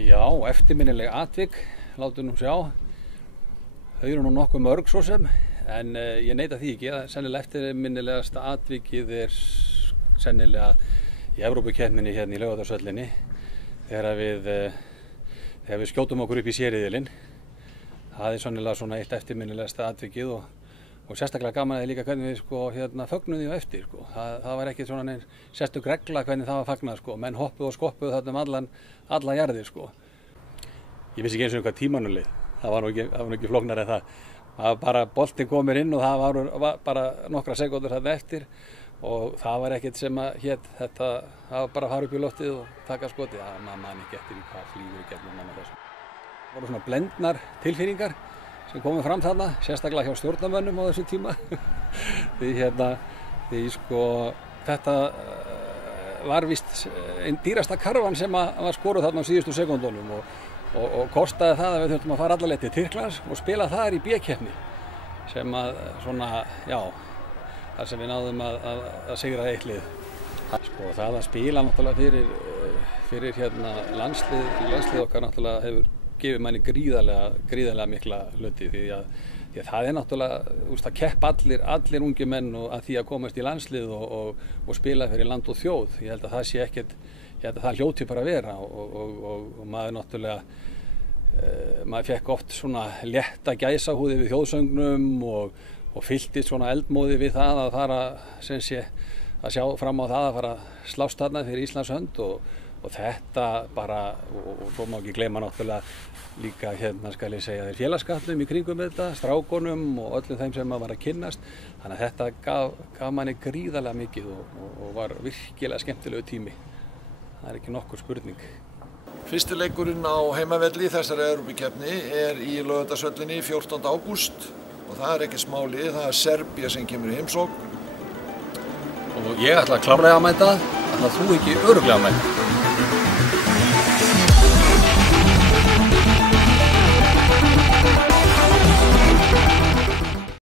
Já, eftirminnileg atvik, látum nú sjá. Þau eru nú nokkuð mörg svo sem, en ég neita því ekki að sennilega eftirminnilegasta atvikið sennilega í Evrópukeppninni hérna í Laugardalshöllinni þegar við skjótum okkur upp í sérriðilinn. Það sennilega svona eitt eftirminnilegasta atvikið og sérstaklega gaman líka hvernig við fögnuðum því á eftir. Það var ekki svona neins sérstök regla hvernig það var fagnað. Menn hoppuðu og skoppuðu þarna alla jarðir. Ég vissi ekki eins og hvað tímanum leið. Það var nú ekki flóknara en það. Það var bara boltinn komir inn og það var bara nokkra sekúndur þarna eftir og það var ekkert sem að þetta, það var bara að fara upp í loftið og taka skotið. Maður man ekki eftir hvað flýgur í gegnum manna þessu. Það voru svona blendnar tilfinningar sem komið fram þarna, sérstaklega hjá stjórnarmönnum á þessu tíma. því þetta var víst einn dýrasta karfan sem var skoruð þarna á síðustu sekúndunum og kostaði það að við þurftum að fara alla leið til Tyrklands og spila þar í B-keppni sem þar sem við náðum að sigra eitt lið. Það að spila náttúrulega fyrir landslið okkar náttúrulega hefur gefið manni gríðarlega mikla hluti því að það náttúrulega það keppa allir ungi menn að því að komast í landslið og spila fyrir land og þjóð. Ég held að það sé ekkert, ég held að það hljóti bara að vera og maður náttúrulega maður fekk oft svona létta gæsahúði við þjóðsöngnum og fylltist svona eldmóði við það að fara að sjá fram á það að fara að slást þarna fyrir Íslands hönd og þetta bara, og svo má ekki gleyma náttúrulega líka skal ég segja þeir félagsskapnum í kringum þetta, strákonum og öllum þeim sem maður var að kynnast. Þannig að þetta gaf manni gríðarlega mikið og var virkilega skemmtilegu tími. Það ekki nokkur spurning. Fyrsti leikurinn á heimavelli þessari Evrópukeppni í Laugardalshöllinni 14. ágúst og það ekki smálið, það Serbía sem kemur í heimsókn. Og ég ætla klárlega að mæta, ætla þú ekki örugglega að mæta?